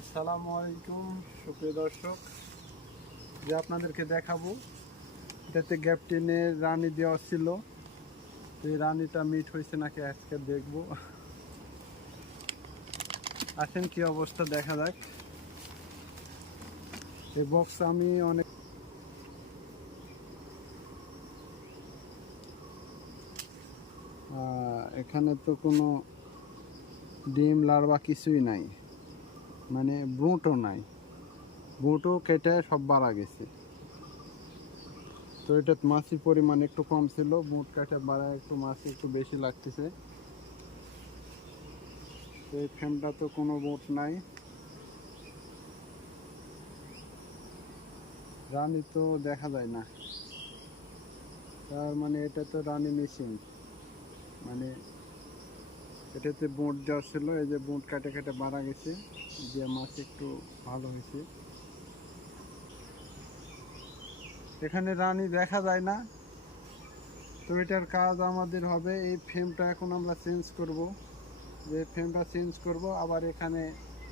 আসসালামু আলাইকুম সুপ্রিয় দর্শক, যে আপনাদেরকে দেখাবো এটাতে গ্যাপটিনের রানী দেওয়া ছিল। এই রানীটা মিট হয়েছে নাকি আজকে দেখবো। আসেন কি অবস্থা দেখা যাক। এই বক্স আমি অনেক এখানে তো কোনো ডিম লার্ভা কিছুই নাই, মানে ব্রুটও নাই, ব্রুটও কেটে সব মারা গেছে। তো এটা মাছির পরিমাণ একটু কম ছিল, বুট কাটে বাড়া একটু মাছি একটু বেশি লাগতেছে। তো এই ফ্রেমটা তো কোনো বুট নাই, রানী তো দেখা যায় না। তার মানে এটা তো রানী মেশিন, মানে এটাতে বুট দেওয়া ছিল, এই যে বুট কাটে কাটে মারা গেছে, যে মাছ একটু ভালো হয়েছে। এখানে রানী দেখা যায় না। তো এটার কাজ আমাদের হবে, এই ফ্রেমটা এখন আমরা চেঞ্জ করব। যে ফ্রেমটা চেঞ্জ করব, আবার এখানে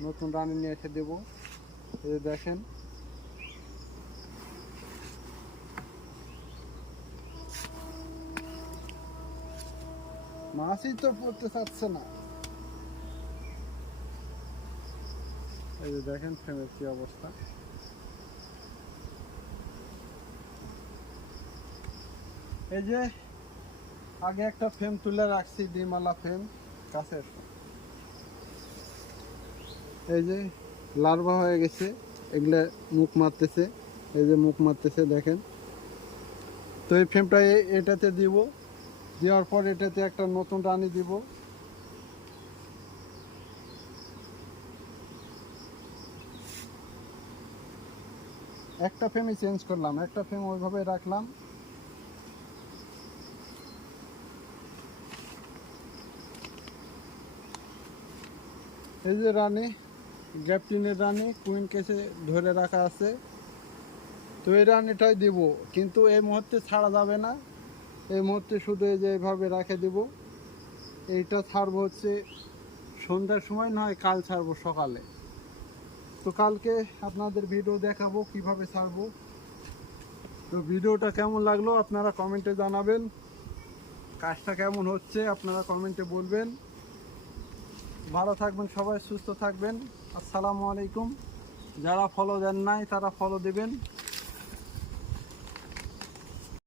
নতুন রানী নিয়ে এসে দেবো। এই দেখেন, মাছই তো পড়তে চাচ্ছে না। এই যে দেখেন ফ্রেমের কি অবস্থা। এই যে আগে একটা ফ্রেম তুলে রাখছি, ডিমওয়ালা ফ্রেম কাছের, এই যে লার্ভা হয়ে গেছে, এগুলা মুখ মারতেছে, এই যে মুখ মারতেছে দেখেন। তো এই ফ্রেমটা এটাতে দিব, দেওয়ার পর এটাতে একটা নতুন রানী দিব। একটা ফ্রেমই চেঞ্জ করলাম, একটা ফ্রেম ওইভাবে রাখলাম। এই যে রানী, গ্যাপটিনের রানী কুইন কেসে ধরে রাখা আছে। তো এই রানীটাই দিব, কিন্তু এই মুহূর্তে ছাড়া যাবে না। এই মুহূর্তে শুধু এই যে এইভাবে রেখে দিব। এইটা ছাড়বো হচ্ছে সন্ধ্যার সময়, নয় কাল ছাড়বো সকালে। তো কালকে আপনাদের ভিডিও দেখাবো কিভাবে ছাড়বো। তো ভিডিওটা কেমন লাগলো আপনারা কমেন্টে জানাবেন, কাজটা কেমন হচ্ছে আপনারা কমেন্টে বলবেন। ভালো থাকবেন সবাই, সুস্থ থাকবেন। আসসালামু আলাইকুম। যারা ফলো দেন নাই তারা ফলো দেবেন।